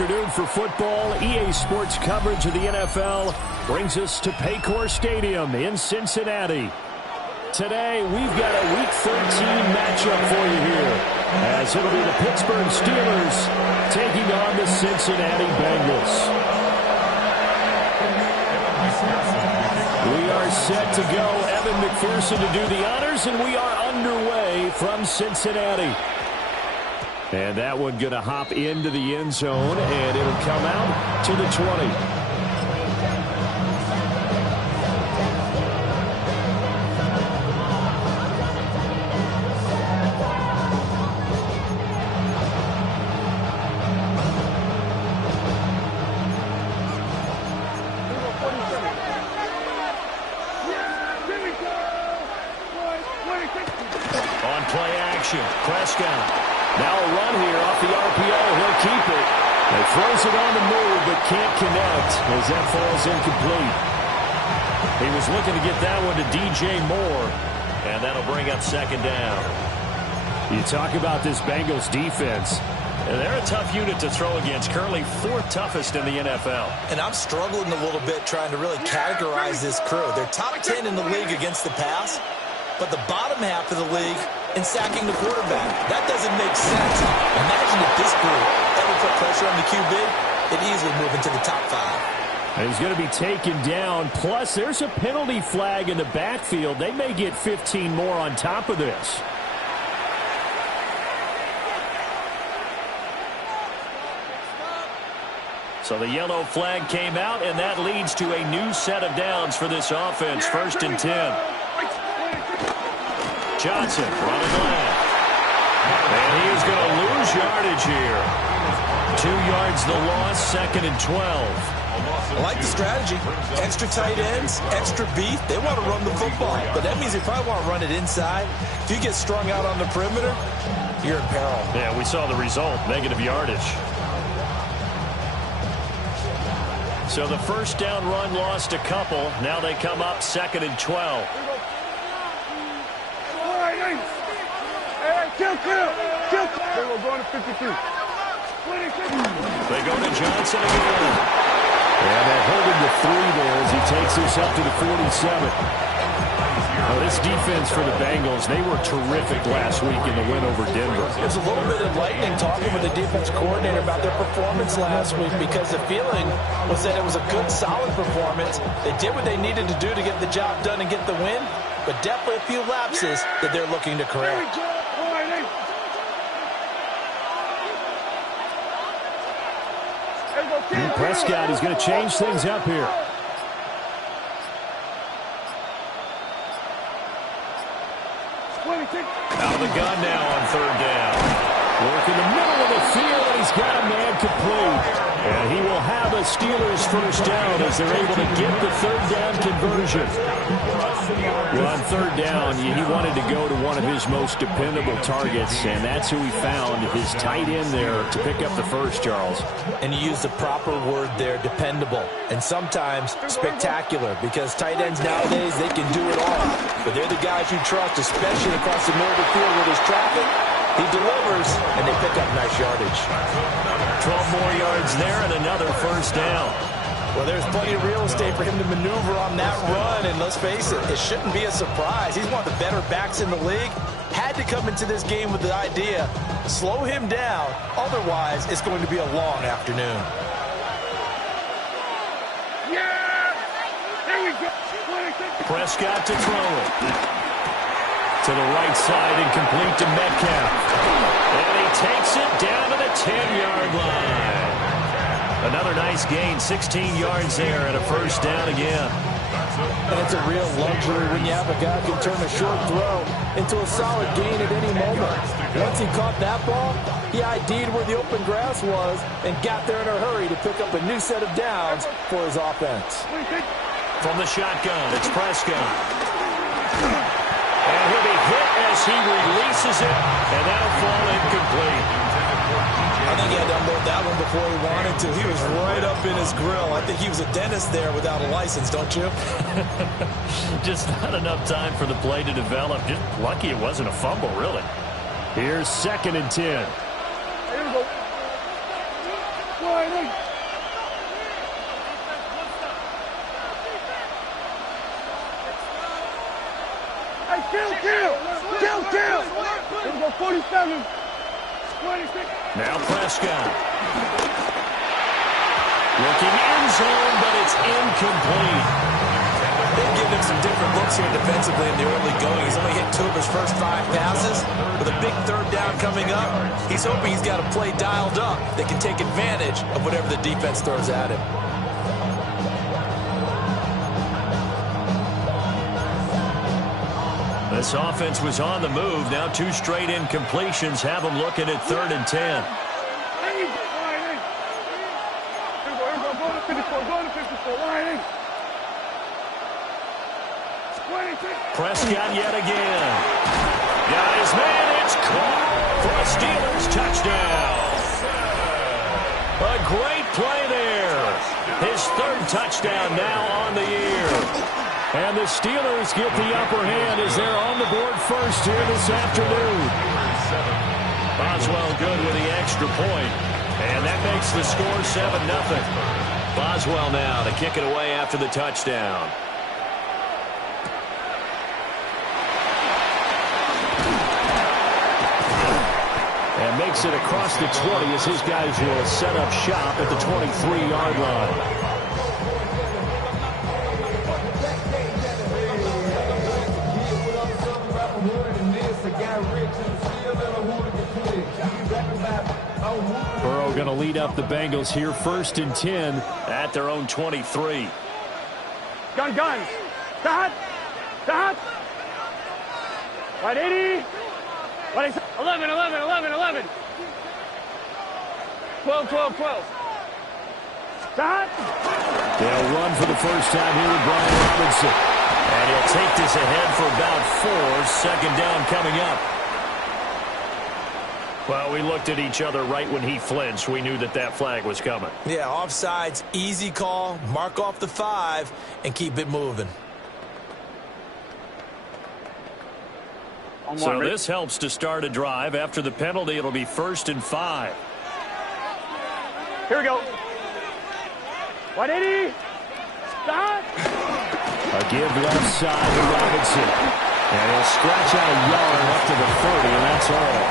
afternoon for football. EA Sports coverage of the NFL brings us to Paycor Stadium in Cincinnati. Today, we've got a Week 13 matchup for you here, as it'll be the Pittsburgh Steelers taking on the Cincinnati Bengals. We are set to go. Evan McPherson to do the honors, and we are underway from Cincinnati. And that one going to hop into the end zone, and it'll come out to the 20. On play action, Prescott. Now a run here off the RPO. He'll keep it. He throws it on the move, but can't connect as that falls incomplete. He was looking to get that one to DJ Moore, and that'll bring up second down. You talk about this Bengals defense. They're a tough unit to throw against, currently fourth toughest in the NFL. And I'm struggling a little bit trying to really categorize this crew. They're top 10 in the league against the pass, but the bottom half of the league in sacking the quarterback. That doesn't make sense. Imagine if this group ever put pressure on the QB, they'd easily move into the top 5. And he's going to be taken down. Plus, there's a penalty flag in the backfield. They may get 15 more on top of this. So the yellow flag came out, and that leads to a new set of downs for this offense. First and 10. Johnson running left. And he is going to lose yardage here. 2 yards the loss, second and 12. I like the strategy. Extra tight ends, extra beef. They want to run the football, but that means they probably want to run it inside. If you get strung out on the perimeter, you're in peril. Yeah, we saw the result, negative yardage. So the first down run lost a couple. Now they come up second and 12. Kill. They will go to 52. They go to Johnson again. And they're holding the 3 there as he takes this up to the 47. Oh, this defense for the Bengals, they were terrific last week in the win over Denver. It was a little bit enlightening talking with the defense coordinator about their performance last week, because the feeling was that it was a good, solid performance. They did what they needed to do to get the job done and get the win, but definitely a few lapses that they're looking to correct. And Prescott is going to change things up here. Out of the gun now on third down. Work in the middle of the field, and he's got a man complete. And he will have a Steelers first down as they're able to get the third down conversion. Well, on third down, he wanted to go to one of his most dependable targets, and that's who he found, his tight end there, to pick up the first, Charles. And you used the proper word there, dependable, and sometimes spectacular, because tight ends nowadays, they can do it all. But they're the guys you trust, especially across the middle of the field where there's traffic. He delivers, and they pick up nice yardage. 12 more yards there and another first down. Well, there's plenty of real estate for him to maneuver on that run, and let's face it, it shouldn't be a surprise. He's one of the better backs in the league. Had to come into this game with the idea, slow him down, otherwise it's going to be a long afternoon. Yeah! There we go! Prescott to throw it. To the right side and complete to Metcalf. And he takes it down to the 10-yard line. Another nice gain, 16 yards there and a first down again. And it's a real luxury when you have a guy who can turn a short throw into a solid gain at any moment. Once he caught that ball, he ID'd where the open grass was and got there in a hurry to pick up a new set of downs for his offense. From the shotgun, it's Prescott. And he'll be hit as he releases it, and that'll fall incomplete. I think he had to unload that one before he wanted to. He was right up in his grill. I think he was a dentist there without a license, don't you? Just not enough time for the play to develop. Just lucky it wasn't a fumble, really. Here's second and 10. Here we go. Hey, kill! Here we go, 47. 26. Now Prescott. Looking end zone, but it's incomplete. They've given him some different looks here defensively in the early going. He's only hit 2 of his first 5 passes. With a big third down coming up, he's hoping he's got a play dialed up that can take advantage of whatever the defense throws at him. This offense was on the move. Now 2 straight incompletions have them looking at 3rd and 10. Prescott yet again. Got his man. It's caught for a Steelers touchdown. A great play there. His 3rd touchdown now on the year. And the Steelers get the upper hand as they're on the board first here this afternoon. Boswell good with the extra point. And that makes the score 7-0. Boswell now to kick it away after the touchdown. And makes it across the 20 as his guys will set up shop at the 23-yard line. Burrow going to lead up the Bengals here 1st and 10 at their own 23. Gun. Stop. Right, 80. 11. 12. Stop. They'll run for the first time here with Brian Robinson. And he'll take this ahead for about 4. 2nd down coming up. Well, we looked at each other right when he flinched. We knew that flag was coming. Yeah, offsides, easy call, mark off the 5, and keep it moving. So this helps to start a drive. After the penalty, it'll be 1st and 5. Here we go. 180. Stop. A give left side to Robinson. And he'll scratch out a yard up to the 30, and that's all.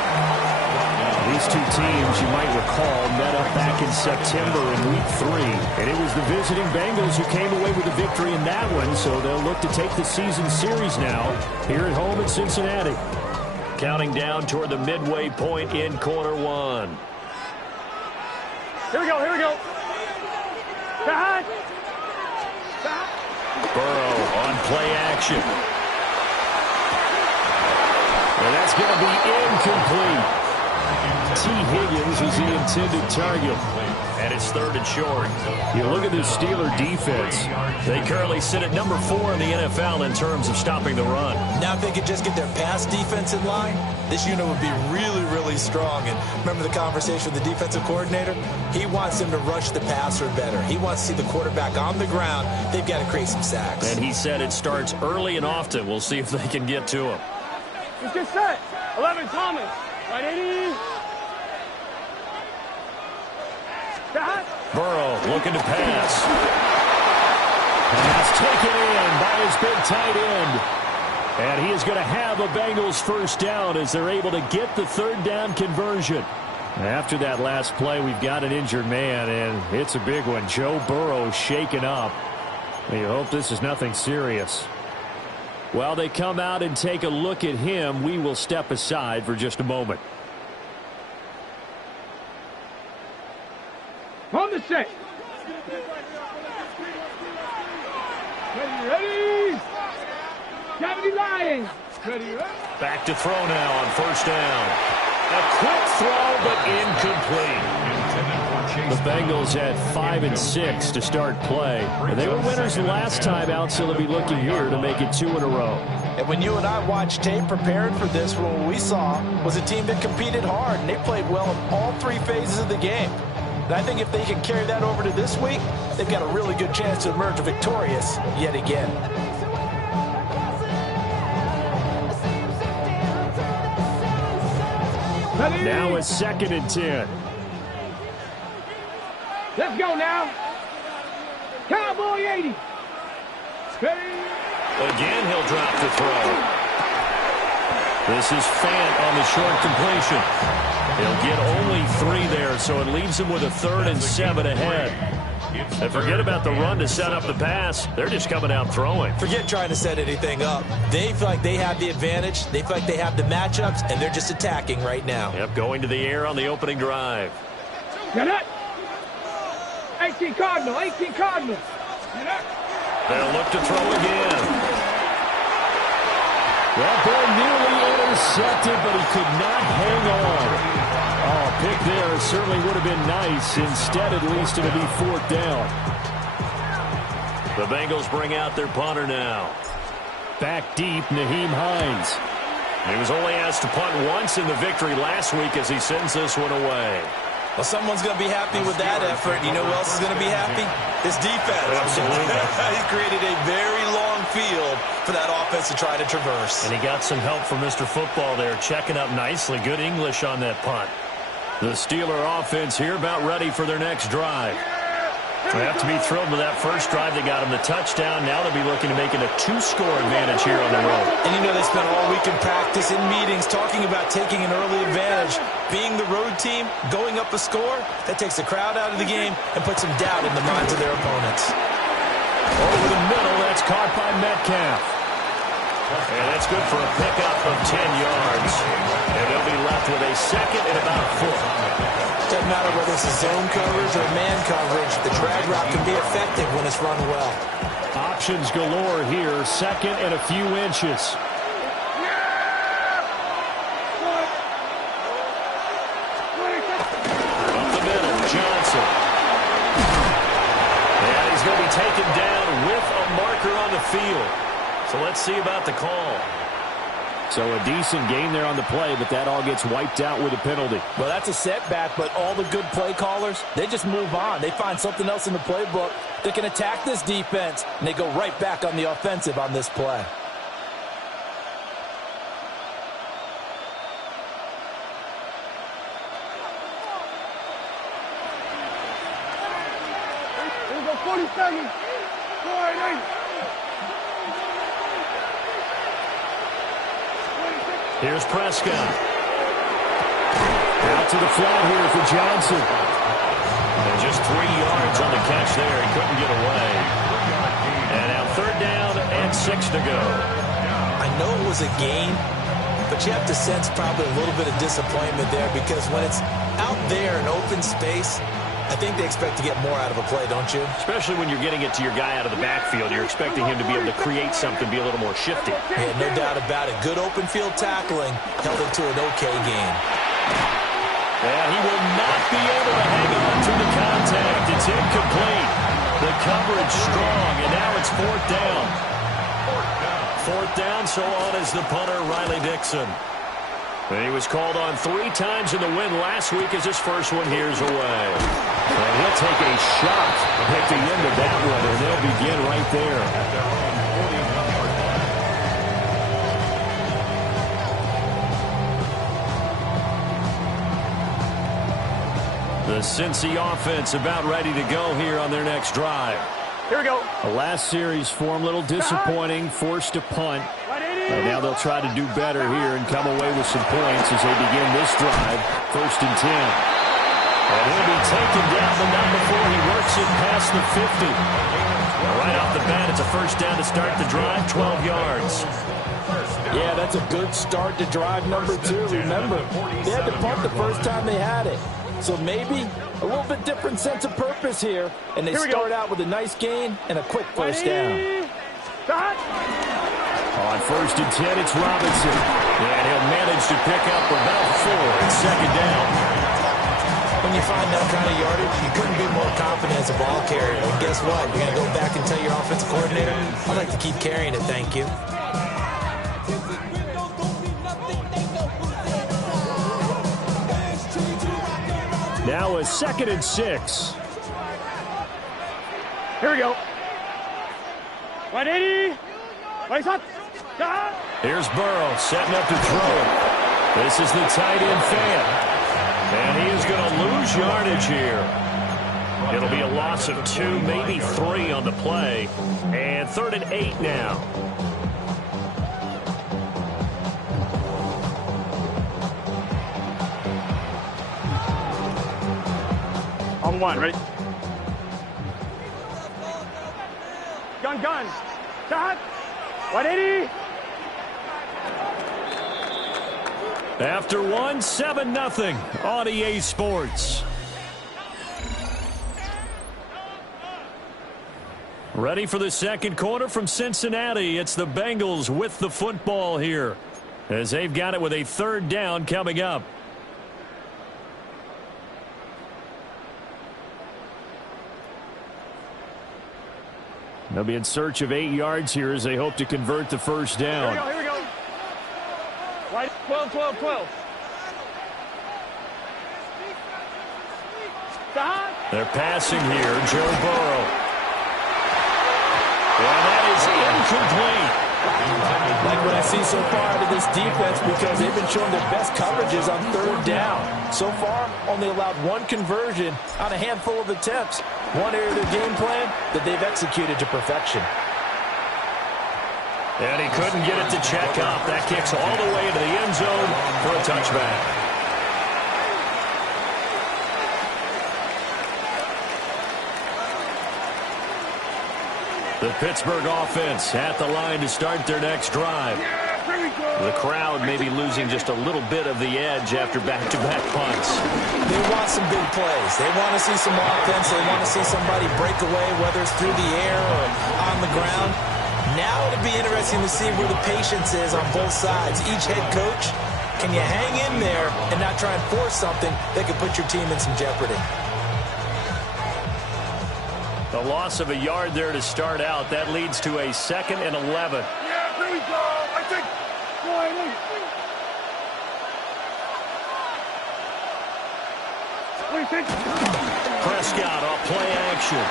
These 2 teams, you might recall, met up back in September in Week 3. And it was the visiting Bengals who came away with the victory in that one, so they'll look to take the season series now here at home in Cincinnati. Counting down toward the midway point in quarter 1. Here we go. Stop. Burrow on play action. And that's going to be incomplete. T. Higgins was the intended target. And it's 3rd and short. You look at this Steeler defense. They currently sit at number 4 in the NFL in terms of stopping the run. Now if they could just get their pass defense in line, this unit would be really, really strong. And remember the conversation with the defensive coordinator? He wants them to rush the passer better. He wants to see the quarterback on the ground. They've got to create some sacks. And he said it starts early and often. We'll see if they can get to him. It's just set. 11, Thomas. Right, 80. Stop. Burrow looking to pass. Pass taken in by his big tight end. And he is going to have a Bengals 1st down as they're able to get the 3rd down conversion. After that last play, we've got an injured man, and it's a big one. Joe Burrow shaken up. We hope this is nothing serious. While they come out and take a look at him, we will step aside for just a moment. On the set. Ready. Cavity Lions. Ready. Back to throw now on 1st down. A quick throw, but incomplete. The Bengals had 5 and 6 to start play. They were winners the last time out, so they'll be looking here to make it 2 in a row. And when you and I watched tape preparing for this, what we saw was a team that competed hard, and they played well in all 3 phases of the game. And I think if they can carry that over to this week, they've got a really good chance to emerge victorious yet again. Now it's 2nd and 10. Let's go now. Cowboy 80. Ready? Again, he'll drop the throw. This is Fant on the short completion. He'll get only 3 there, so it leaves him with a 3rd and 7 ahead. And forget about the run to set up the pass. They're just coming out throwing. Forget trying to set anything up. They feel like they have the advantage. They feel like they have the matchups, and they're just attacking right now. Yep, going to the air on the opening drive. Get it. 18 Cardinal. 18 Cardinal. They'll look to throw again. That ball nearly intercepted, but he could not hang on. Oh, pick there certainly would have been nice. Instead, at least it'll be 4th down. The Bengals bring out their punter now. Back deep, Nyheim Hines. He was only asked to punt once in the victory last week as he sends this one away. Well, someone's going to be happy with that effort. You know who else is going to be happy? His defense. Absolutely. He's created a very long field for that offense to try to traverse. And he got some help from Mr. Football there, checking up nicely. Good English on that punt. The Steeler offense here about ready for their next drive. They have to be thrilled with that first drive. They got him the touchdown. Now they'll be looking to make it a 2-score advantage here on the road. And you know they spent all week in practice, in meetings, talking about taking an early advantage. Being the road team, going up a score, that takes the crowd out of the game and puts some doubt in the minds of their opponents. Over the middle, that's caught by Metcalf. And that's good for a pickup of 10 yards. And they'll be left with a 2nd and about a foot. Doesn't matter whether it's a zone coverage or man coverage, the drag route can be effective when it's run well. Options galore here, 2nd and a few inches. Up the middle, Johnson. And he's going to be taken down with a marker on the field. So let's see about the call. So a decent gain there on the play, but that all gets wiped out with a penalty. Well, that's a setback, but all the good play callers, they just move on. They find something else in the playbook that can attack this defense, and they go right back on the offensive on this play. Here we go, 40 seconds. 4-8. Here's Prescott. Out to the flat here for Johnson. And just 3 yards on the catch there. He couldn't get away. And now 3rd down and 6 to go. I know it was a gain, but you have to sense probably a little bit of disappointment there because when it's out there in open space, I think they expect to get more out of a play, don't you? Especially when you're getting it to your guy out of the backfield. You're expecting him to be able to create something, be a little more shifty. Yeah, no doubt about it. Good open field tackling held it to an okay game. And he will not be able to hang on to the contact. It's incomplete. The coverage strong, and now it's 4th down. 4th down, so on is the punter, Riley Dixon. And he was called on 3 times in the win last week as his first one here's away. And he'll take a shot at the end of that one, and they'll begin right there. The Cincy offense about ready to go here on their next drive. Here we go. The last series form a little disappointing, forced to punt. And now they'll try to do better here and come away with some points as they begin this drive, 1st and 10. And he'll be taken down, but not before he works it past the 50. Right off the bat, it's a 1st down to start the drive, 12 yards. Yeah, that's a good start to drive number 2. Remember, they had to punt the first time they had it. So maybe a little bit different sense of purpose here. And they start out with a nice gain and a quick 1st down. On 1st and 10, it's Robinson. And he'll manage to pick up about 4 at 2nd down. When you find that kind of yardage, you couldn't be more confident as a ball carrier. And guess what? You're going to go back and tell your offensive coordinator, I'd like to keep carrying it, thank you. Now a 2nd and 6. Here we go. 180. Right shot. Here's Burrow setting up to throw it. This is the tight end Fant. And he is going to lose yardage here. It'll be a loss of 2, maybe 3 on the play. And 3rd and 8 now. On 1, ready? Gun. Shot. 180. After 1, 7-0 on EA Sports. Ready for the second quarter from Cincinnati. It's the Bengals with the football here, as they've got it with a 3rd down coming up. They'll be in search of 8 yards here as they hope to convert the first down. Here we go. Right, 12. Stop. They're passing here, Joe Burrow. And that is incomplete. Like what I see so far out of this defense, because they've been showing their best coverages on 3rd down. So far, only allowed 1 conversion on a handful of attempts. One area of their game plan that they've executed to perfection. And he couldn't get it to check up. That kicks all the way into the end zone for a touchback. The Pittsburgh offense at the line to start their next drive. The crowd may be losing just a little bit of the edge after back-to-back punts. They want some big plays. They want to see some offense. They want to see somebody break away, whether it's through the air or on the ground. Now it'll be interesting to see where the patience is on both sides. Each head coach, can you hang in there and not try and force something that could put your team in some jeopardy? The loss of a yard there to start out. That leads to a 2nd and 11. Yeah, here we go. I think. What do you think? Prescott off play action.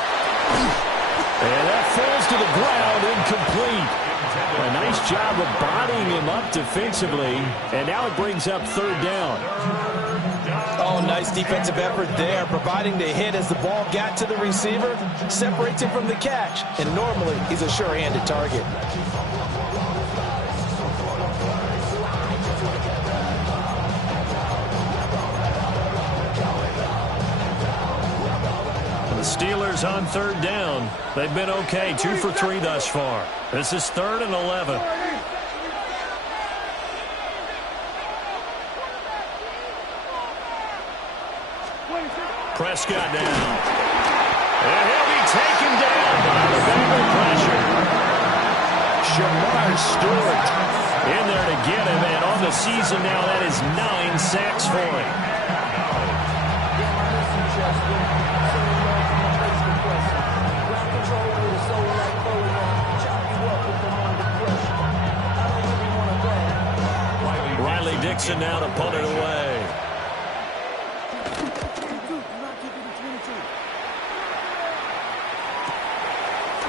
And that falls to the ground, incomplete. A nice job of bodying him up defensively. And now it brings up 3rd down. Oh, nice defensive effort there, providing the hit as the ball got to the receiver, separates him from the catch, and normally he's a sure-handed target. The Steelers on 3rd down. They've been okay, 2 for 3 thus far. This is 3rd and 11. Prescott down. And he'll be taken down by the Bengal pressure. Shamar Stewart in there to get him, and on the season now, that is 9 sacks for him. Riley Dixon now to punt it away.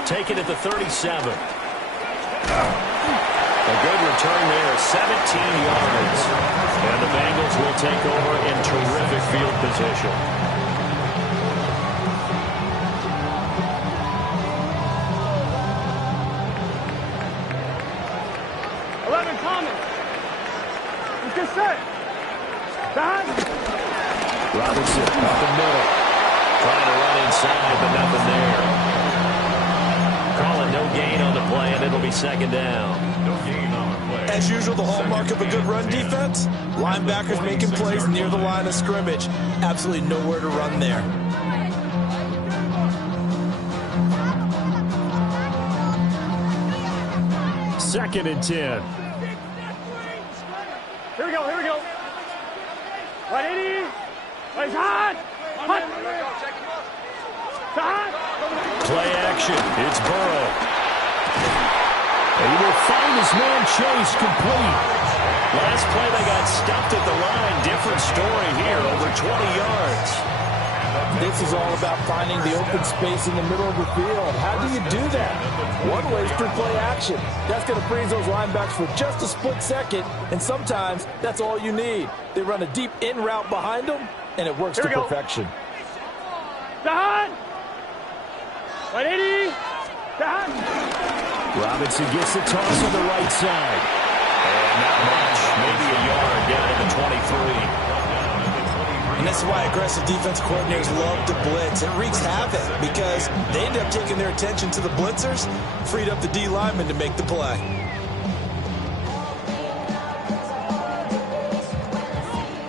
Take it at the 37. A good return there, 17 yards. And the Bengals will take over in terrific field position. Get set. Robinson up the middle. Trying to run inside, but nothing there. Calling no gain on the play, and it'll be 2nd down. No gain on the play. As usual, the hallmark of a good run defense, linebackers making plays near the line of scrimmage. Absolutely nowhere to run there. Second and 10. Here we go. Right, 80. Right, hot. Play action. It's Burrow. He will find his man Chase complete. Last play they got stuffed at the line. Different story here, over 20 yards. This is all about finding the open space in the middle of the field. How do you do that? One way is through play action. That's going to freeze those linebackers for just a split second, and sometimes that's all you need. They run a deep in route behind them, and it works to perfection. Dahan! 180! Dahan! Robinson gets the toss on the right side. And not much. Maybe a yard down to the 23. And this is why aggressive defense coordinators love to blitz. It wreaks havoc because they end up taking their attention to the blitzers, freed up the D lineman to make the play.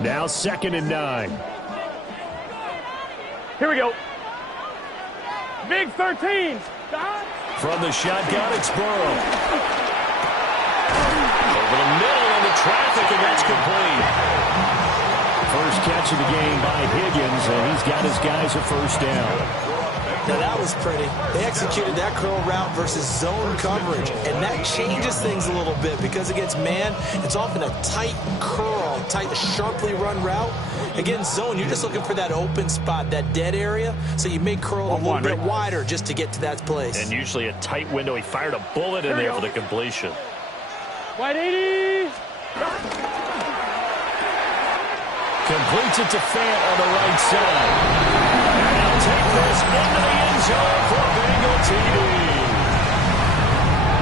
Now 2nd and 9. Here we go. Big 13. From the shotgun, it's Burrow. Over the middle into traffic, and that's complete. First catch of the game by Higgins, and he's got his guys a first down. Now that was pretty. They executed that curl route versus zone coverage, and that changes things a little bit because against man, it's often a tight curl, tight, sharply run route. Against zone, you're just looking for that open spot, that dead area, so you may curl a little bit wider just to get to that place. And usually a tight window. He fired a bullet in there for the completion. 180! Completes it to Fant on the right side. And he'll take this into the end zone for a Bengal TD.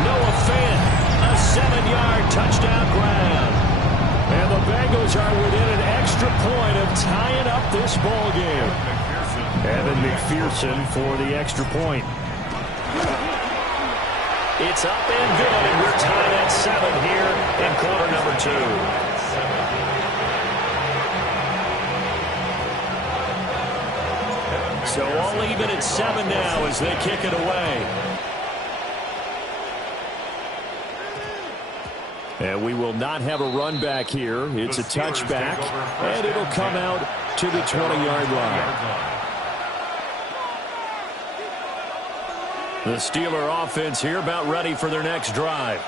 Noah Fant, a 7-yard touchdown grab. And the Bengals are within an extra point of tying up this ball game. Evan McPherson for the extra point. It's up and good, and we're tied at 7 here in quarter number 2. So all even at 7 now as they kick it away. And we will not have a run back here. It's a touchback, and it'll come out to the 20-yard line. The Steeler offense here about ready for their next drive.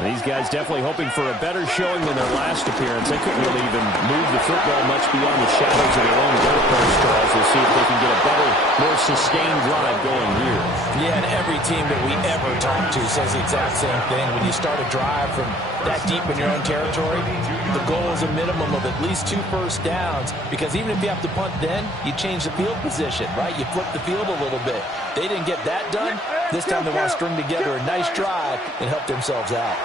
These guys definitely hoping for a better showing than their last appearance. They couldn't really even move the football much beyond the shadows of their own goalpost, Charles. We'll see if they can get a better, more sustained drive going here. Yeah, and every team that we ever talk to says the exact same thing. When you start a drive from that deep in your own territory, the goal is a minimum of at least 2 first downs, because even if you have to punt then, you change the field position, right? You flip the field a little bit. They didn't get that done. This time they want to string together a nice drive and help themselves out.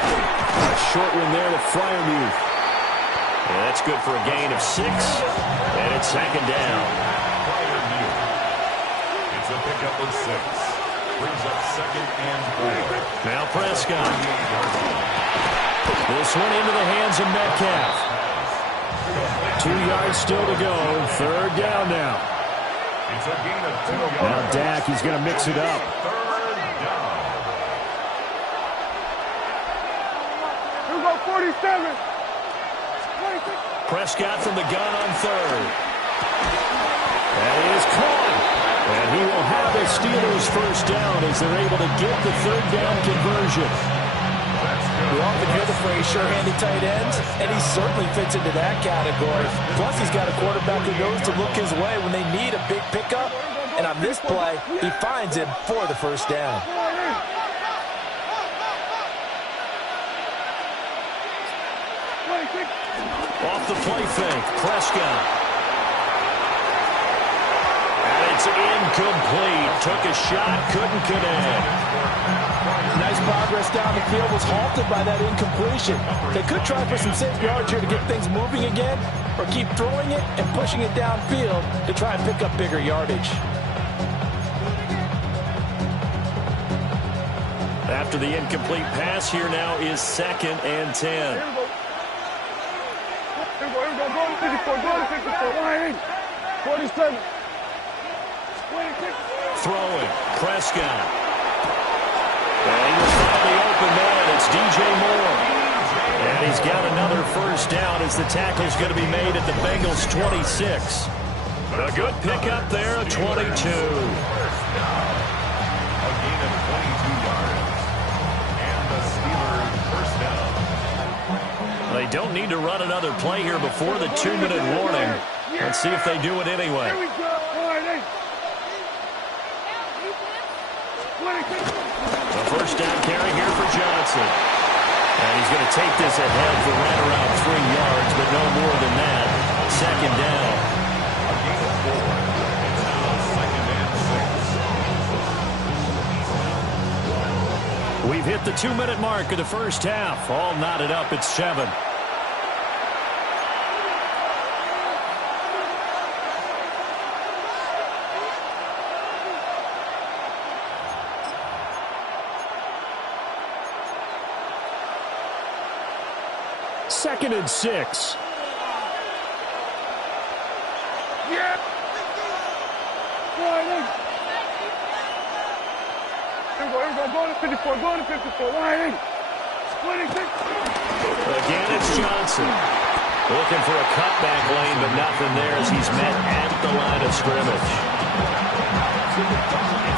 A short one there to Freiermuth. And that's good for a gain of 6. And it's 2nd down. It's a pickup of 6. Brings up 2nd and 4. Now Prescott. This one into the hands of Metcalf. 2 yards still to go. 3rd down now. It's a gain of 2 yards. Now Dak, he's going to mix it up. 3rd down. Here we go, 47. Prescott from the gun on 3rd. That is caught. And he will have the Steelers first down as they're able to get the 3rd down conversion. We often hear the phrase sure-handed tight ends, and he certainly fits into that category. Plus, he's got a quarterback who knows to look his way when they need a big pickup. And on this play, he finds him for the first down. Off the play fake, Prescott. And it's incomplete. Took a shot, couldn't connect. Nice progress down the field, was halted by that incompletion. They could try for some safe yards here to get things moving again, or keep throwing it and pushing it downfield to try and pick up bigger yardage. After the incomplete pass, here now is 2nd and 10. Here we go, go to 54, go to 54, 47. 26. Throwing, Prescott. And he will find the open man. It's DJ Moore. And he's got another first down as the tackle's going to be made at the Bengals' 26. A good pickup there, a 22. A gain of 22 yards. And the Steelers first down. They don't need to run another play here before the 2-minute warning. Let's see if they do it anyway. Here we go, 26. The first down carry here for Johnson. And he's going to take this ahead for right around 3 yards, but no more than that. 2nd down. A gain of 4. We've hit the 2-minute mark of the first half. All knotted up at 7. Second and 6. Yeah. Here we go. Go to 54. Go to 54. Line in. Splitting. Again, it's Johnson. Looking for a cutback lane, but nothing there as he's met at the line of scrimmage.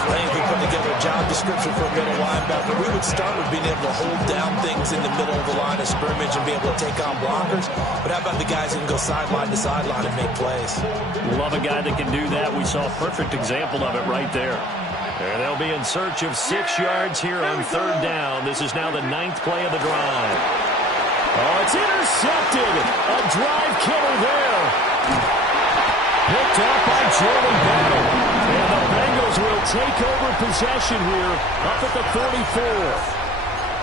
I think if we put together a job description for a middle linebacker, we would start with being able to hold down things in the middle of the line of scrimmage and be able to take on blockers. But how about the guys who can go sideline to sideline and make plays? Love a guy that can do that. We saw a perfect example of it right there. And they'll be in search of 6 yards here on third down. This is now the 9th play of the drive. Oh, it's intercepted. A drive killer there. Picked up by Jordan Battle. And the Bengals will take over possession here up at the 44.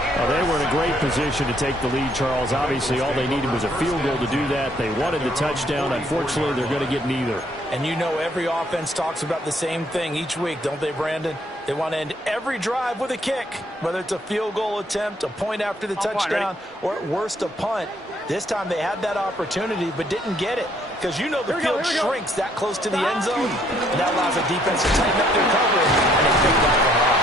Well, they were in a great position to take the lead, Charles. Obviously, all they needed was a field goal to do that. They wanted the touchdown. Unfortunately, they're going to get neither. And you know every offense talks about the same thing each week, don't they, Brandon? They want to end every drive with a kick, whether it's a field goal attempt, a point after the touchdown, or at worst, a punt. This time they had that opportunity but didn't get it because you know the field shrinks that close to the end zone, and that allows the defense to tighten up their coverage, and they pick that one off.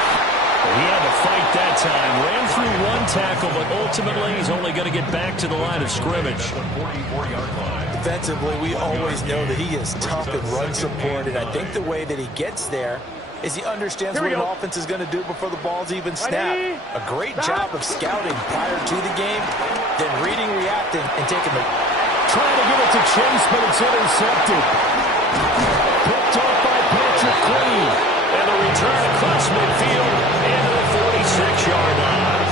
He had to fight that time. Ran through one tackle, but ultimately he's only going to get back to the line of scrimmage. Defensively, we always know that he is tough in run support, and I think the way that he gets there is he understands what an offense is going to do before the ball's even snapped. A great job of scouting prior to the game, then reading, reacting, and taking the... Trying to get it to Chase, but it's intercepted. Picked off by Patrick Queen. And a return across midfield into the 46-yard line.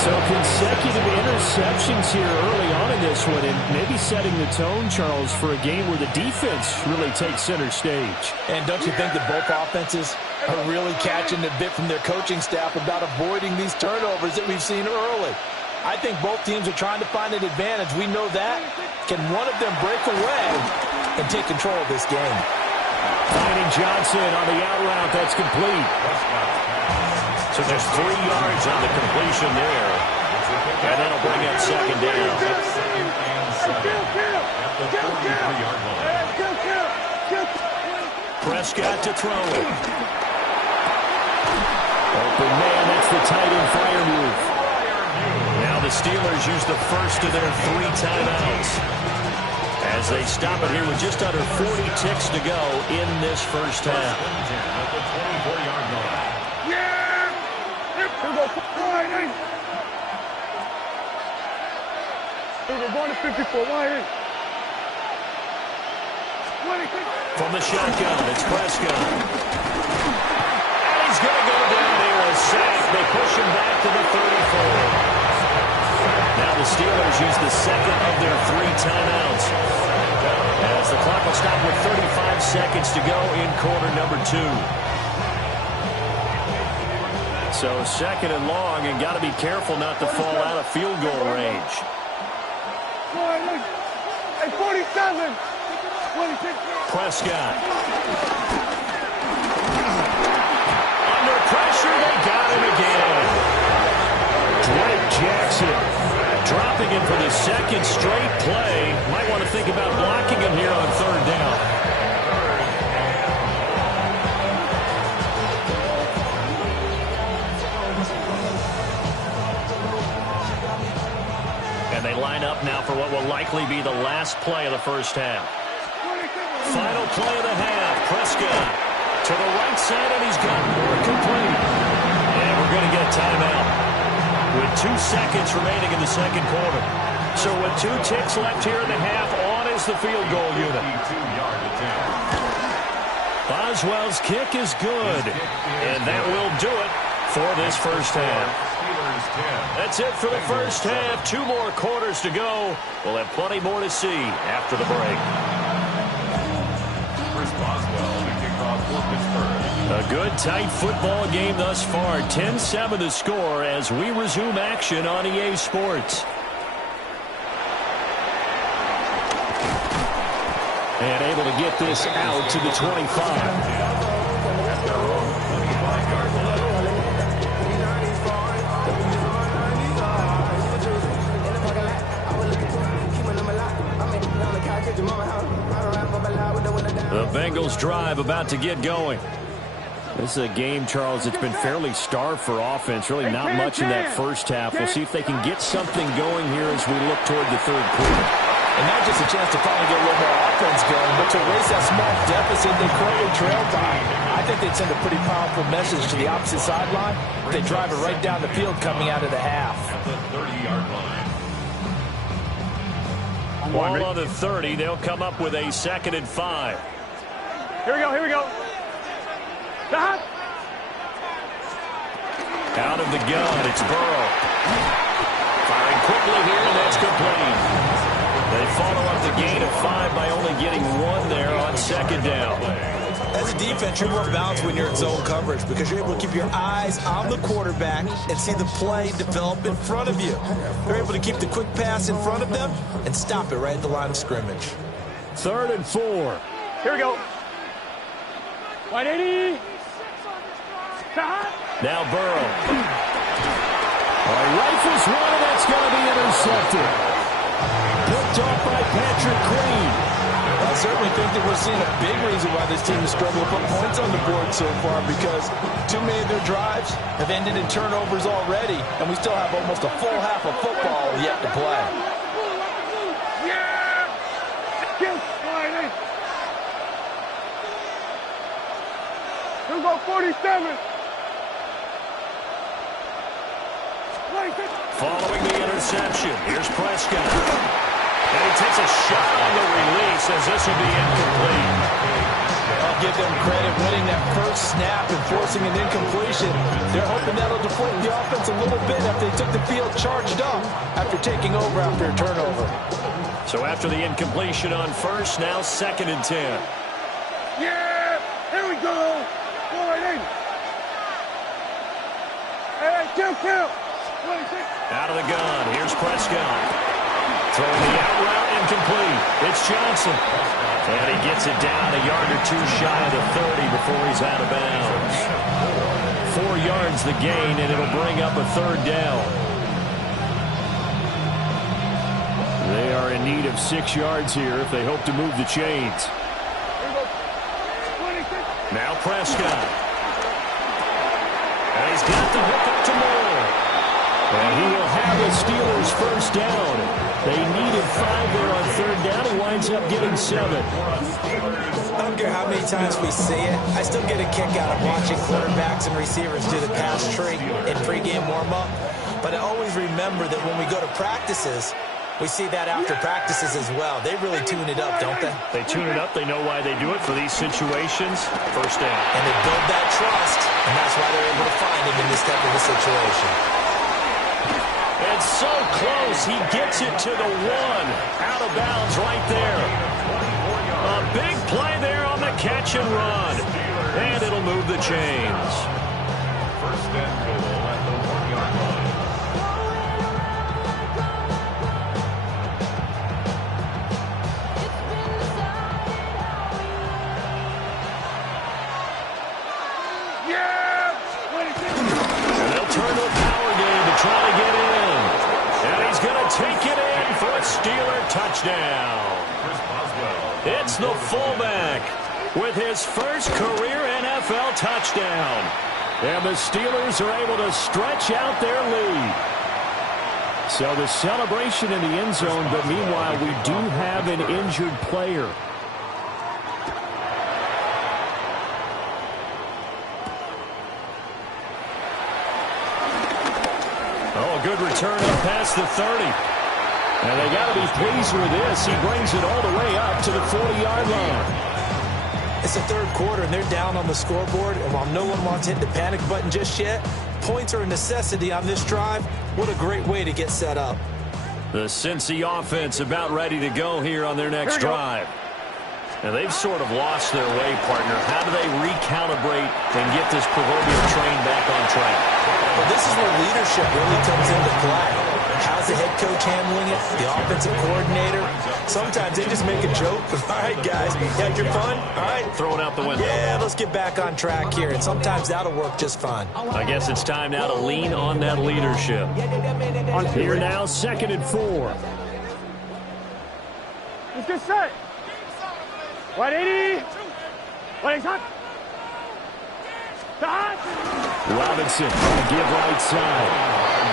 So consecutive interceptions here early on in this one, and maybe setting the tone, Charles, for a game where the defense really takes center stage. And don't you think that both offenses are really catching the bit from their coaching staff about avoiding these turnovers that we've seen early? I think both teams are trying to find an advantage. We know that. Can one of them break away and take control of this game? Finding Johnson on the out route. That's complete. So there's 3 yards on the completion there. And that'll bring up second down. Prescott to throw it. Open man, that's the tight end fire move. Now the Steelers use the first of their 3 timeouts as they stop it here with just under 40 ticks to go in this first half. We're going to 54. Line in. From the shotgun, it's Prescott. And he's going to go down here, a sack. They push him back to the 34. Now the Steelers use the second of their 3 timeouts, as the clock will stop with 35 seconds to go in quarter number 2. So second and long, and got to be careful not to fall out of field goal range. Hey, 47. 26. Prescott. Under pressure, they got him again. Drake Jackson dropping him for the second straight play. Might want to think about blocking him here on third down. And they line up now for what will likely be the last play of the first half. Final play of the half. Prescott to the right side, and he's got more complete. And we're going to get a timeout with 2 seconds remaining in the second quarter. So with 2 ticks left here in the half, on is the field goal unit. Boswell's kick is good, and that will do it for this first half. That's it for the first half. 2 more quarters to go. We'll have plenty more to see after the break. A good, tight football game thus far. 10-7 the score as we resume action on EA Sports. And able to get this out to the 25. The Bengals drive about to get going. This is a game, Charles, that's been fairly starved for offense. Really not much in that first half. We'll see if they can get something going here as we look toward the third quarter. And not just a chance to finally get a little more offense going, but to erase that small deficit they currently trailed by. I think they'd send a pretty powerful message to the opposite sideline. They drive it right down the field coming out of the half. At the 30-yard line. Ball on the 30. They'll come up with a 2nd and 5. Here we go, here we go. Out of the gun, it's Burrow. Firing quickly here, and that's complete. They follow up the gain of 5 by only getting 1 there on 2nd down. As a defense, you're more balanced when you're in zone coverage because you're able to keep your eyes on the quarterback and see the play develop in front of you. They're able to keep the quick pass in front of them and stop it right at the line of scrimmage. 3rd and 4. Here we go. 180. Now Burrow. Rifles one, and that's going to be intercepted. Picked off by Patrick Queen. I certainly think that we're seeing a big reason why this team has struggled to put points on the board so far, because too many of their drives have ended in turnovers already, and we still have almost a full half of football yet to play. Here we go, 47. Following the interception, here's Prescott. And he takes a shot on the release as this will be incomplete. I'll give them credit winning that first snap and forcing an incompletion. They're hoping that'll deflate the offense a little bit after they took the field charged up after taking over after a turnover. So after the incompletion on first, now 2nd and 10. Yeah, here we go. Hey, count. Out of the gun, here's Prescott. Throwing the out route, incomplete. It's Johnson. And he gets it down a yard or 2 shy of the 30 before he's out of bounds. 4 yards the gain, and it'll bring up a 3rd down. They are in need of 6 yards here if they hope to move the chains. Now Prescott. And he's got the hook up to Moore. And he will have the Steelers first down. They needed 5 there on 3rd down. He winds up getting 7. I don't care how many times we see it. I still get a kick out of watching quarterbacks and receivers do the pass tree in pregame warm-up. But I always remember that when we go to practices, we see that after practices as well. They really tune it up, don't they? They tune it up. They know why they do it for these situations. First down. And they build that trust, and that's why they're able to find him in this type of a situation. It's so close. He gets it to the 1. Out of bounds right there. A big play there on the catch and run. And it'll move the chains. First and goal at the 1-yard line. And they'll turn to a power game to try to get in. And he's going to take it in for a Steeler touchdown. It's the fullback with his first career NFL touchdown. And the Steelers are able to stretch out their lead. So the celebration in the end zone, but meanwhile we do have an injured player. Good return up past the 30. And they got to be pleased with this. He brings it all the way up to the 40-yard line. It's the 3rd quarter, and they're down on the scoreboard. And while no one wants to hit the panic button just yet, points are a necessity on this drive. What a great way to get set up. The Cincy offense about ready to go here on their next drive. Now, they've sort of lost their way, partner. How do they recalibrate and get this proverbial train back on track? Well, this is where leadership really comes into play. How's the head coach handling it? The offensive coordinator? Sometimes they just make a joke. All right, guys, you had your fun? All right. Throw it out the window. Yeah, let's get back on track here. And sometimes that'll work just fine. I guess it's time now to lean on that leadership. Here now, 2nd and 4. Let's get set. 180. 180. Robinson will give right side.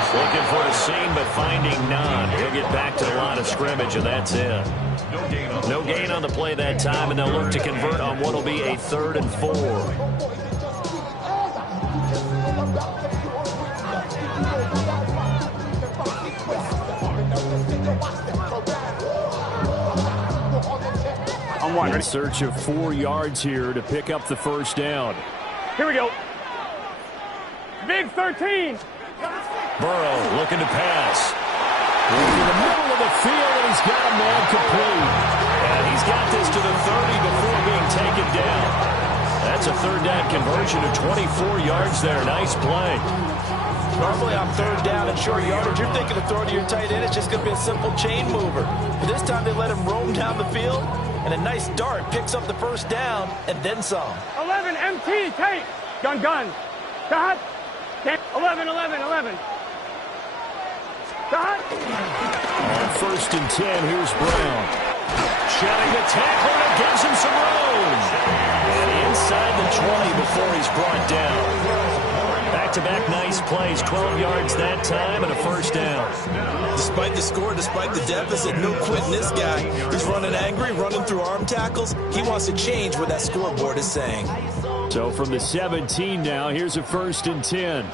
Looking for the seam, but finding none. He'll get back to the line of scrimmage, and that's it. No gain on the play that time, and they'll look to convert on what will be a 3rd and 4. I'm one. Ready? Search of 4 yards here to pick up the first down. Here we go. Big 13. Burrow looking to pass. In the middle of the field, and he's got a man complete. And he's got this to the 30 before being taken down. That's a 3rd down conversion of 24 yards there. Nice play. Normally on 3rd down and short yardage, you're thinking of throwing to your tight end. It's just going to be a simple chain mover. But this time they let him roam down the field, and a nice dart picks up the first down and then some. 11 MT. Take. Gun. Cut. 11. Cut. On 1st and 10, here's Brown. Shedding the tackle, and it gives him some room. And inside the 20 before he's brought down. Back-to-back nice plays, 12 yards that time, and a first down. Despite the score, despite the deficit, no quitting this guy. He's running angry, running through arm tackles. He wants to change what that scoreboard is saying. So from the 17 now, here's a 1st and 10.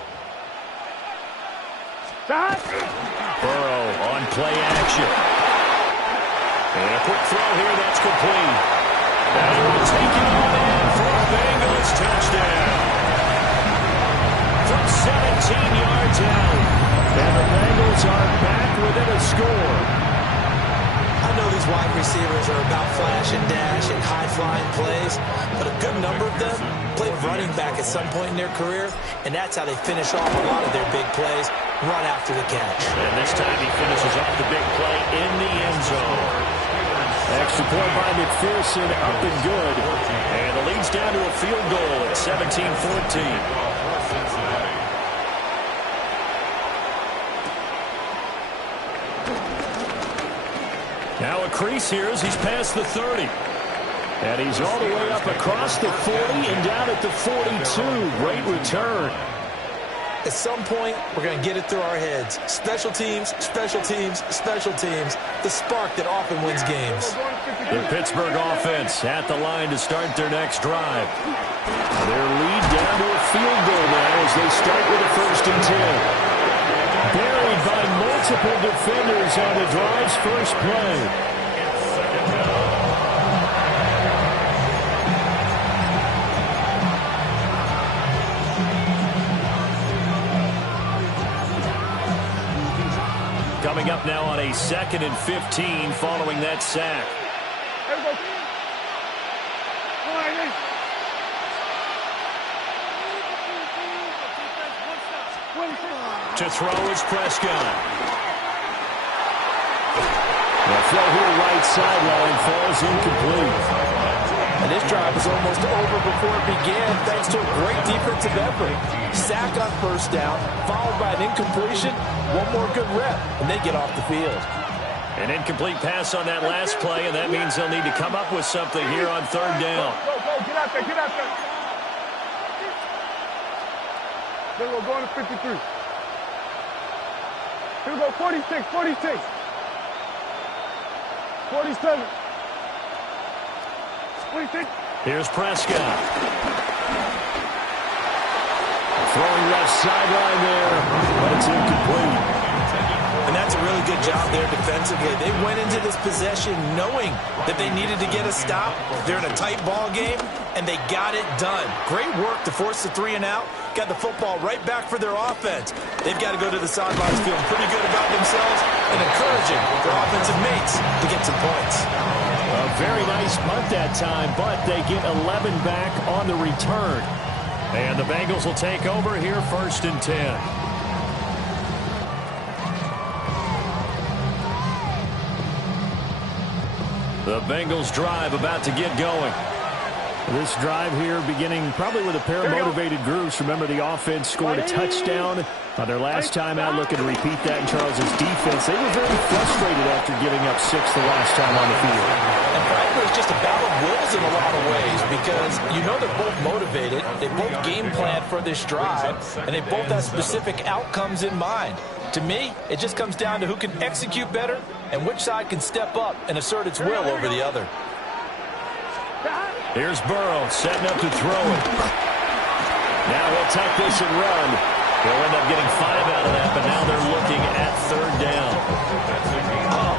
Cut. Burrow on play action. And a quick throw here, that's complete. And he will take it on in for a Bengals touchdown. From 17 yards out. And the Bengals are back within a score. I know these wide receivers are about flash and dash and high-flying plays, but a good number of them played running back at some point in their career, and that's how they finish off a lot of their big plays, run after the catch. And this time he finishes up the big play in the end zone. Extra point by McPherson, up and good. And the lead's down to a field goal at 17-14. Now a crease here as he's past the 30. And he's all the way up across the 40 and down at the 42. Great return. At some point, we're going to get it through our heads. Special teams, special teams, special teams. The spark that often wins games. The Pittsburgh offense at the line to start their next drive. Their lead down to a field goal now as they start with a 1st and 10. Buried by multiple defenders on the drive's first play. Coming up now on a 2nd and 15 following that sack. To throw is Prescott. The throw here right sideline falls incomplete. And this drive was almost over before it began thanks to a great defensive effort. Sack on 1st down, followed by an incompletion, one more good rep, and they get off the field. An incomplete pass on that last play, and that means they'll need to come up with something here on 3rd down. Go, get out there. Then we'll go to 53. Here we go, 46. 47. Here's Prescott. Throwing left sideline there, but it's incomplete. And that's a really good job there defensively. They went into this possession knowing that they needed to get a stop. They're in a tight ball game, and they got it done. Great work to force the 3 and out. Got the football right back for their offense. They've got to go to the sidelines feeling pretty good about themselves and encouraging their offensive mates to get some points. A very nice punt that time, but they get 11 back on the return. And the Bengals will take over here, 1st and 10. The Bengals drive about to get going. This drive here beginning probably with a pair of motivated groups. Remember, the offense scored a touchdown on their last time out. Looking to repeat that in Charles's defense. They were very frustrated after giving up 6 the last time on the field. And frankly, it's just a battle of wills in a lot of ways because you know they're both motivated. They both game plan for this drive, and they both have specific outcomes in mind. To me, it just comes down to who can execute better and which side can step up and assert its will over the other. Here's Burrow setting up to throw it. Now he'll tuck this and run. He'll end up getting 5 out of that, but now they're looking at 3rd down.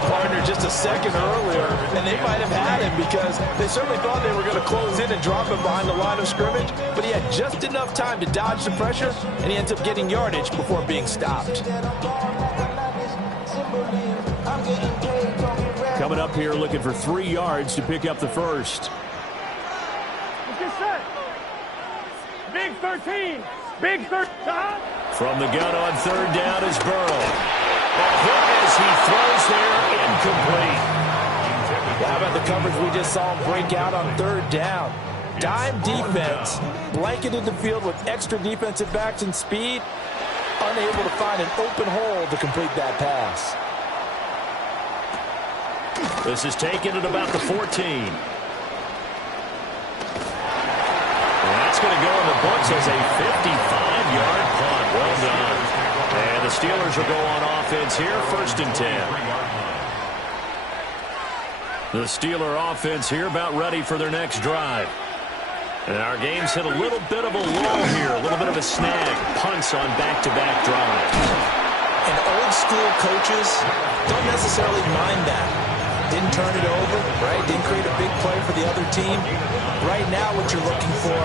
Partner, just a second earlier, and they might have had him because they certainly thought they were going to close in and drop him behind the line of scrimmage, but he had just enough time to dodge the pressure, and he ends up getting yardage before being stopped. Coming up here looking for 3 yards to pick up the first. Big 13. Big 13. From the gun on 3rd down is Burrow. A hit as he throws there, incomplete. How about the coverage we just saw him break out on 3rd down? Dime defense, blanketed the field with extra defensive backs and speed, unable to find an open hole to complete that pass. This is taken at about the 14. That's going to go in the books as a 55-yard punt. Well done. And the Steelers will go on offense here, 1st and 10. The Steeler offense here about ready for their next drive. And our game's hit a little bit of a lull here, a little bit of a snag. Punts on back-to-back drives. And old-school coaches don't necessarily mind that. Didn't turn it over, right? Didn't create a big play for the other team. Right now what you're looking for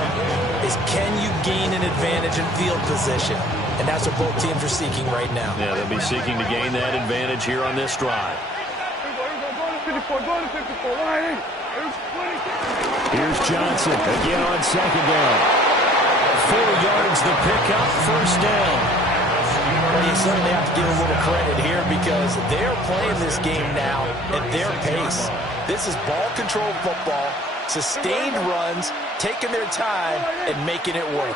is can you gain an advantage in field position? And that's what both teams are seeking right now. Yeah, they'll be seeking to gain that advantage here on this drive. Here's Johnson again on 2nd down. 4 yards the pickup, 1st down. Well, you certainly have to give a little credit here because they're playing this game now at their pace. This is ball control football, sustained runs, taking their time, and making it work.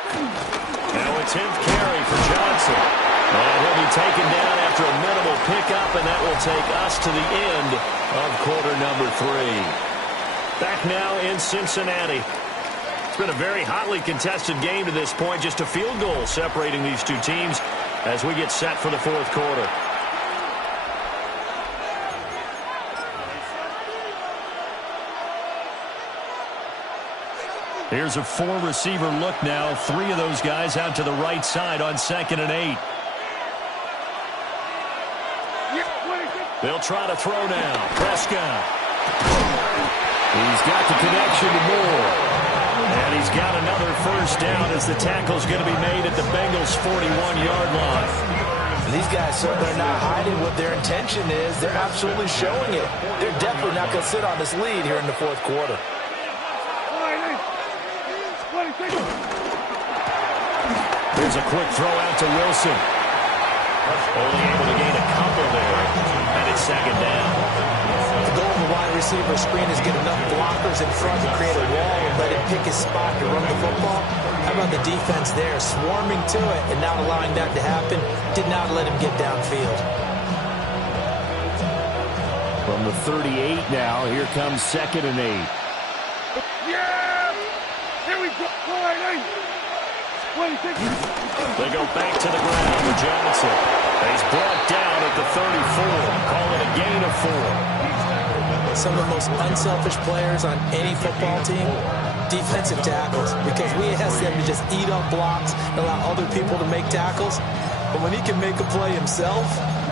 Now a 10th carry for Johnson. And he'll be taken down after a minimal pickup, and that will take us to the end of quarter number 3. Back now in Cincinnati. It's been a very hotly contested game to this point. Just a field goal separating these two teams as we get set for the 4th quarter. Here's a 4-receiver look now. 3 of those guys out to the right side on 2nd and 8. They'll try to throw now. Prescott. He's got the connection to Moore. And he's got another 1st down as the tackle's going to be made at the Bengals' 41-yard line. These guys certainly are not hiding what their intention is. They're absolutely showing it. They're definitely not going to sit on this lead here in the 4th quarter. Here's a quick throw out to Wilson. Only able to gain a couple there. And it's 2nd down. The goal of the wide receiver screen is get enough blockers in front to create a wall and let it pick his spot to run the football. How about the defense there, swarming to it and not allowing that to happen? Did not let him get downfield. From the 38 now, here comes 2nd and 8. Yeah! Here we go. They go back to the ground for Johnson. He's brought down at the 34. Call it a gain of 4. Some of the most unselfish players on any football team, defensive tackles, because we ask them to just eat up blocks and allow other people to make tackles. But when he can make a play himself,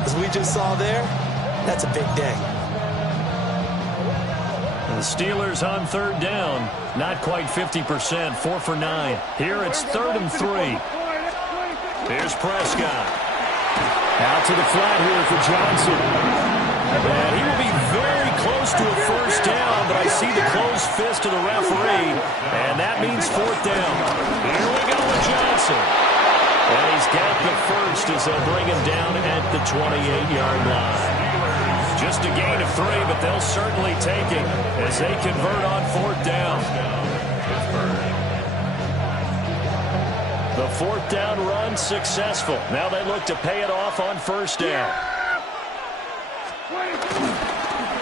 as we just saw there, that's a big day. The Steelers on 3rd down. Not quite 50%. 4 for 9. Here it's 3rd and 3. Here's Prescott. Out to the flat here for Johnson. And he will be very close close to a first down, but I see the closed fist of the referee, and that means fourth down. Here we go with Johnson. And he's got the first as they'll bring him down at the 28-yard line. Just a gain of 3, but they'll certainly take it as they convert on fourth down. The fourth down run successful. Now they look to pay it off on first down.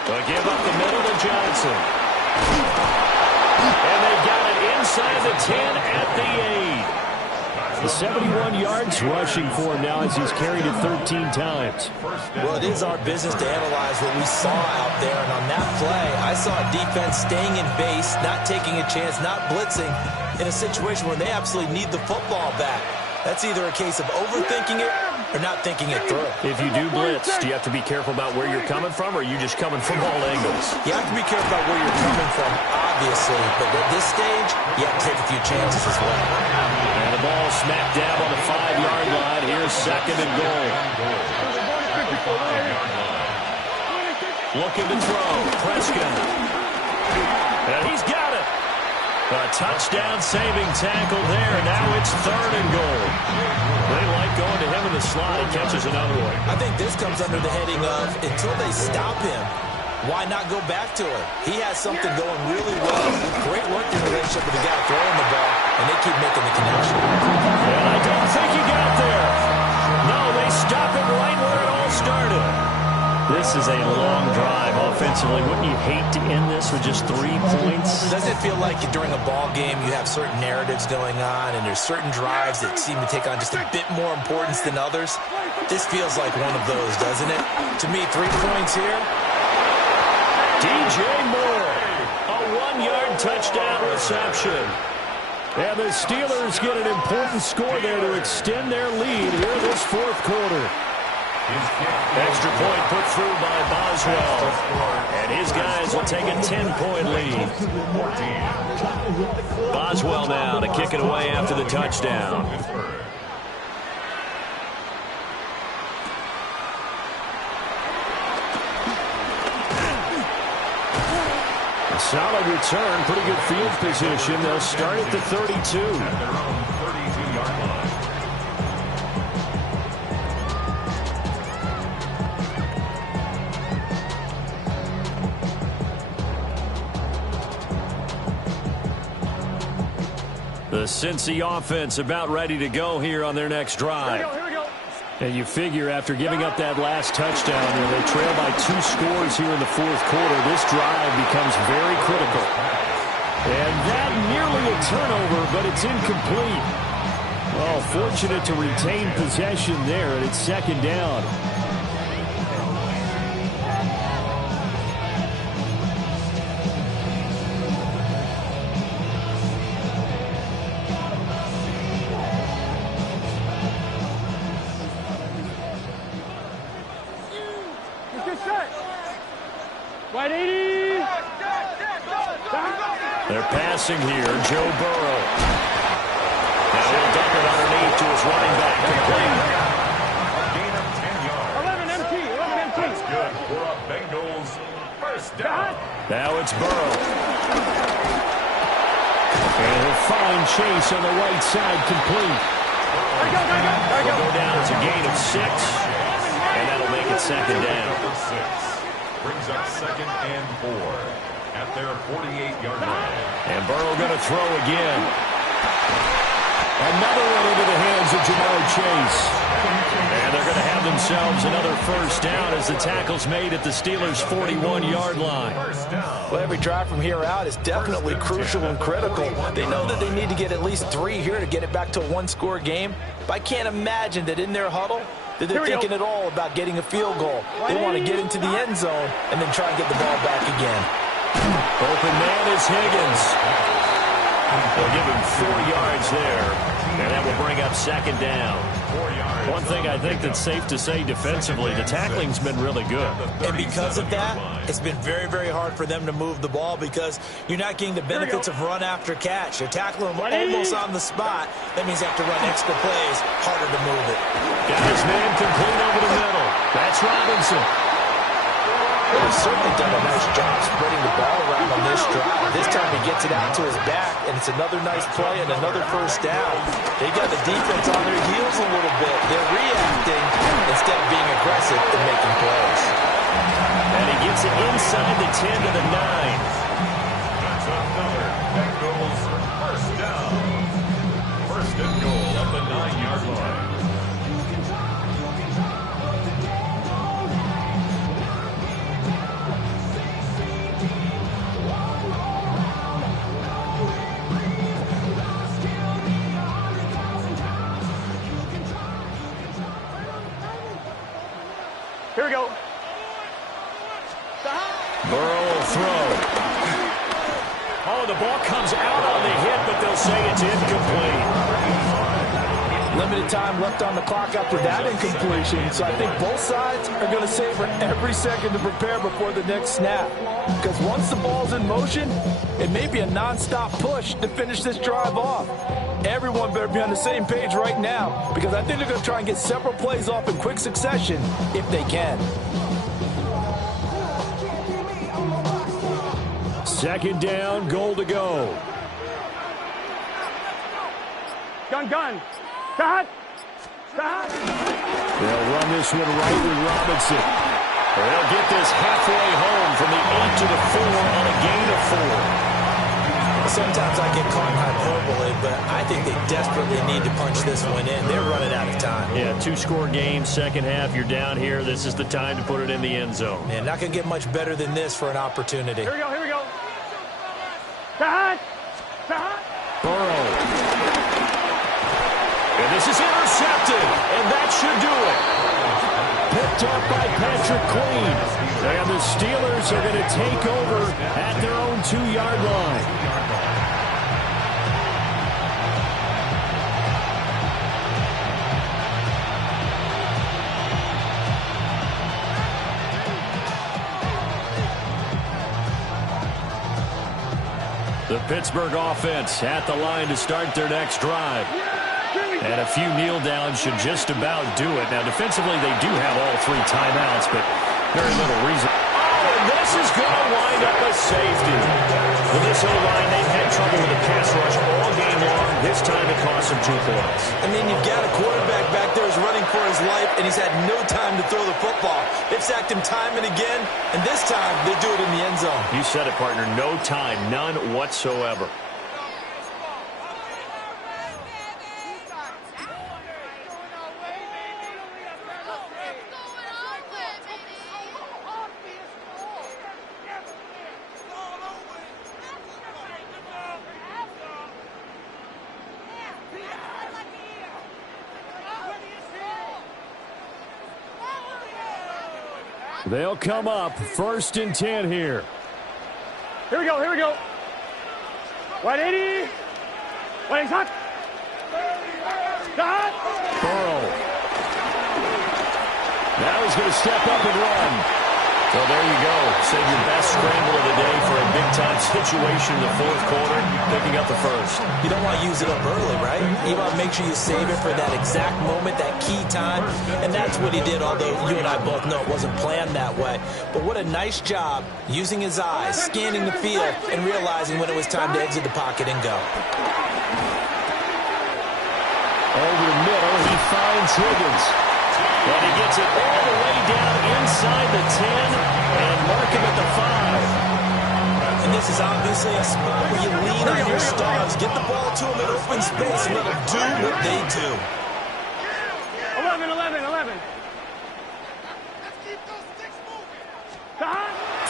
They'll give up the middle to Johnson. And they got it inside the 10 at the 8. The 71 yards rushing for him now as he's carried it 13 times. Well, it is our business to analyze what we saw out there. And on that play, I saw a defense staying in base, not taking a chance, not blitzing in a situation where they absolutely need the football back. That's either a case of overthinking it or not thinking it through. If you do blitz, do you have to be careful about where you're coming from, or are you just coming from all angles? You have to be careful about where you're coming from, obviously. But at this stage, you have to take a few chances as well. And the ball smack dab on the 5-yard line. Here's second and goal. Looking to throw. Prescott. And he's got it. A touchdown-saving tackle there. Now it's third and goal. They like going to him in the slot. He catches another one. I think this comes under the heading of, until they stop him, why not go back to it? He has something going really well. Great working relationship with the guy throwing the ball, and they keep making the connection. And I don't think he got there. No, they stop it right where it all started. This is a long drive offensively. Wouldn't you hate to end this with just 3 points? Doesn't it feel like during a ball game you have certain narratives going on and there's certain drives that seem to take on just a bit more importance than others? This feels like one of those, doesn't it? To me, 3 points here. DJ Moore, a 1-yard touchdown reception. And the Steelers get an important score there to extend their lead here this fourth quarter. Extra point put through by Boswell. And his guys will take a 10-point lead. Boswell now to kick it away after the touchdown. A solid return, pretty good field position. They'll start at the 32. The Cincy offense about ready to go here on their next drive. Here we go. And you figure after giving up that last touchdown, they trail by 2 scores here in the fourth quarter. This drive becomes very critical. And that nearly a turnover, but it's incomplete. Well, fortunate to retain possession there, and it's second down. Right 80. They're passing here. Joe Burrow. Now he'll dump it underneath to his running back. Complete. A gain of 10 yards. 11 MT. 11 MT. That's good for a Bengals first down. Now it's Burrow. And he'll find Chase on the right side. Complete. Will go down as a gain of 6. And that'll make it second down. Brings up second and 4 at their 48-yard line. And Burrow going to throw again. Another one into the hands of Jamar Chase. And they're going to have themselves another first down as the tackle's made at the Steelers' 41-yard line. Well, every drive from here out is definitely crucial and critical. They know that they need to get at least 3 here to get it back to a 1-score game. But I can't imagine that in their huddle that they're thinking at all about getting a field goal. They want to get into the end zone and then try and get the ball back again. Open man is Higgins. They'll give him 4 yards there, and that will bring up second down. One thing I think that's safe to say defensively, the tackling's been really good. And because of that, it's been very, very hard for them to move the ball because you're not getting the benefits of run after catch. You're tackling them almost on the spot. That means you have to run extra plays, harder to move it. Got his man complete over the middle. That's Robinson. Well, he's certainly done a nice job spreading the ball around on this drive. This time he gets it out to his back, and it's another nice play and another first down. They got the defense on their heels a little bit. They're reacting instead of being aggressive and making plays. And he gets it inside the 10 to the 9. That's another Bengals first down. First and goal at the 9-yard line. Here we go. Burrow will throw. Oh, the ball comes out on the hit, but they'll say it's incomplete. Limited time left on the clock after that incompletion, so I think both sides are going to savor every second to prepare before the next snap. Because once the ball's in motion, it may be a non-stop push to finish this drive off. Everyone better be on the same page right now, because I think they're going to try and get several plays off in quick succession if they can. Second down, goal to go. Gun. Cut. They'll run this one right with Robinson. They'll get this halfway home from the 8 to the 4 on a gain of 4. Sometimes I get caught in hyperbole, but I think they desperately need to punch this one in. They're running out of time. Yeah, 2-score game, second half, you're down here. This is the time to put it in the end zone. Man, not going to get much better than this for an opportunity. Here we go. Cut. Burrow. And this is intercepted, and that should do it. Picked up by Patrick Queen. And the Steelers are going to take over at their own 2-yard line. The Pittsburgh offense at the line to start their next drive. And a few kneel downs should just about do it. Now, defensively, they do have all 3 timeouts, but very little reason. Oh, and this is going to wind up a safety. With this O-line, they've had trouble with the pass rush all game long. This time it cost them 2 points. I mean, you've got a quarterback back there who's running for his life, and he's had no time to throw the football. They've sacked him time and again, and this time they do it in the end zone. You said it, partner. No time. None whatsoever. They'll come up 1st and 10 here. Here we go. 180. 180 hot. Burrow. Now he's going to step up and run. So there you go. Save your best scramble of the day for a big-time situation in the 4th quarter, picking up the first. You don't want to use it up early, right? You want to make sure you save it for that exact moment, that key time, and that's what he did, although you and I both know it wasn't planned that way. But what a nice job using his eyes, scanning the field, and realizing when it was time to exit the pocket and go. Over the middle, he finds Higgins. And he gets it all the way down inside the 10 and mark him at the 5. And this is obviously a spot where you lean on your stars. Get the ball to them in open space and let them do what they do. 11.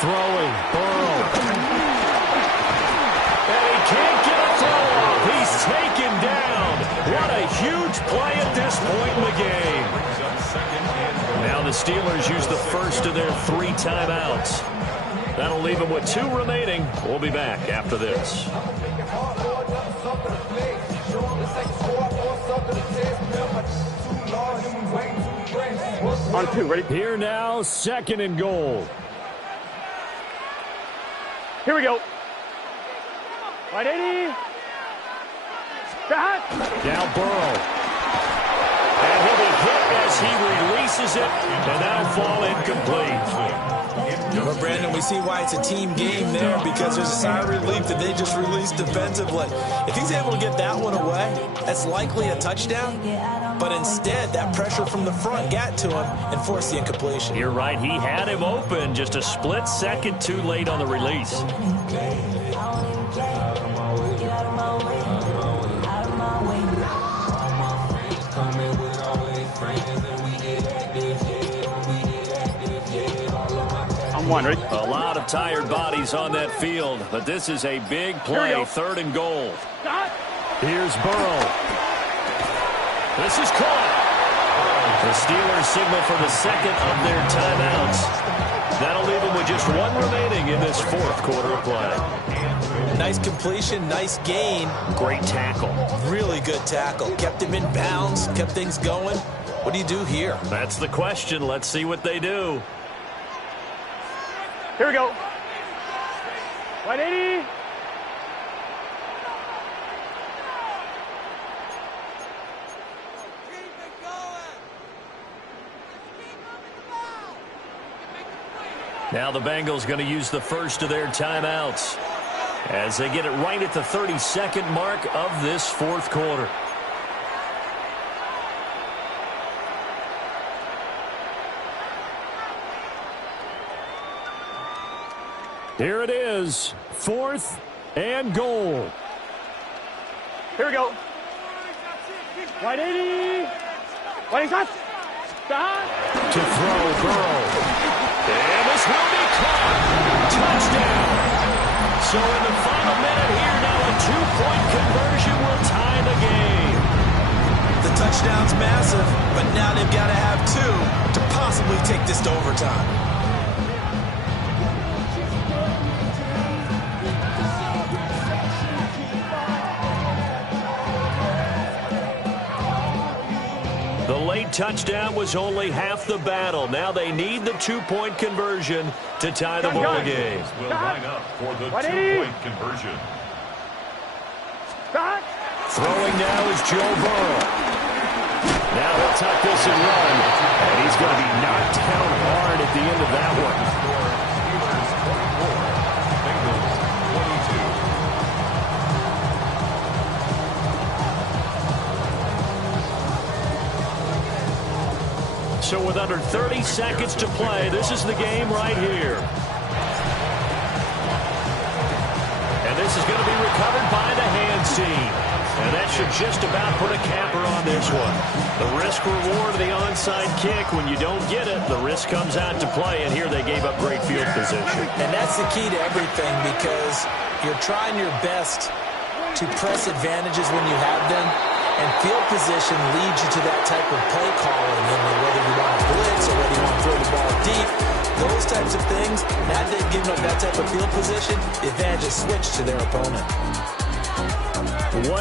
Throwing, Burrow. And he can't get a throw off. He's taken down. What a huge play at this point in the game. Now the Steelers use the first of their 3 timeouts. That'll leave them with 2 remaining. We'll be back after this. On 2, ready? Here now, 2nd and goal. Here we go. 180. Now Burrow. And he'll be hit as as he releases it, and that'll fall incomplete. Well, Brandon, we see why it's a team game there, because there's a sigh of relief that they just released defensively. If he's able to get that one away, that's likely a touchdown. But instead, that pressure from the front got to him and forced the incompletion. You're right. He had him open, just a split second too late on the release. One, right? A lot of tired bodies on that field, but this is a big play, 3rd and goal. Here's Burrow. This is caught. The Steelers signal for the second of their timeouts. That'll leave them with just one remaining in this 4th quarter of play. Nice completion, nice gain. Great tackle. Really good tackle. Kept him in bounds, kept things going. What do you do here? That's the question. Let's see what they do. Here we go. 180. Now the Bengals going to use the first of their timeouts as they get it right at the 32nd mark of this 4th quarter. Here it is, 4th and goal. Here we go. 180. 180. Stop. To throw, Burrow. And this will be caught. Touchdown. So in the final minute here, now a 2-point conversion will tie the game. The touchdown's massive, but now they've got to have 2 to possibly take this to overtime. The late touchdown was only half the battle. Now they need the 2-point conversion to tie the ball game. Will line up for the 2-point conversion. Throwing now is Joe Burrow. Now he'll tuck this and run. And he's going to be knocked down hard at the end of that one. So with under 30 seconds to play, this is the game right here. And this is going to be recovered by the hands team. And that should just about put a capper on this one. The risk reward of the onside kick, when you don't get it, the risk comes out to play. And here they gave up great field position. And that's the key to everything, because you're trying your best to press advantages when you have them. And field position leads you to that type of play calling, whether you want to blitz or whether you want to throw the ball deep. Those types of things, now they've given up that type of field position, the advantage is switched to their opponent.